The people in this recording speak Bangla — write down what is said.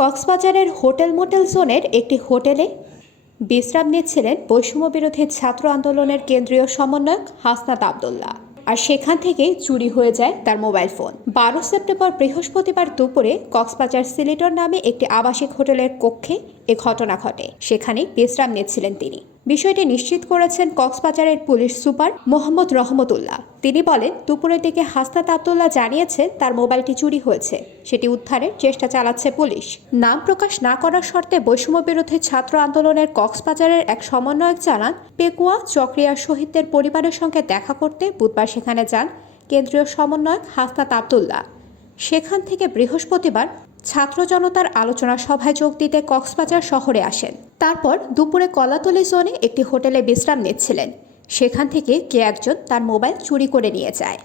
কক্সবাজারের হোটেল মোটেল জোনের একটি হোটেলে বিশ্রাম নিচ্ছিলেন বৈষম্য বিরোধী ছাত্র আন্দোলনের কেন্দ্রীয় সমন্বয়ক হাসনাত আবদুল্লাহ। আর সেখান থেকেই চুরি হয়ে যায় তার মোবাইল ফোন। 12 সেপ্টেম্বর বৃহস্পতিবার দুপুরে কক্সবাজার সিলেটর নামে একটি আবাসিক হোটেলের কক্ষে এ ঘটনা ঘটে। সেখানে বিশ্রাম নিচ্ছিলেন তিনি। বিষয়টি নিশ্চিত করেছেন কক্সবাজারের পুলিশ সুপার মোহাম্মদ রহমতুল্লাহ। তিনি বলেন, দুপুরের দিকে হাসনাত আবদুল্লাহ জানিয়েছেন তার মোবাইলটি চুরি হয়েছে। সেটি উদ্ধারের চেষ্টা চালাচ্ছে পুলিশ। নাম প্রকাশ না করার শর্তে বৈষম্য বিরোধী ছাত্র আন্দোলনের কক্সবাজারের এক সমন্বয়ক জানান, পেকুয়া চক্রিয়া শহীদদের পরিবারের সঙ্গে দেখা করতে বুধবার সেখানে যান কেন্দ্রীয় সমন্বয়ক হাসনাত আবদুল্লাহ। সেখান থেকে বৃহস্পতিবার ছাত্র জনতার আলোচনা সভায় যোগ দিতে কক্সবাজার শহরে আসেন। তারপর দুপুরে কলাতলী জোনে একটি হোটেলে বিশ্রাম নিচ্ছিলেন। সেখান থেকে কে একজন তার মোবাইল চুরি করে নিয়ে যায়।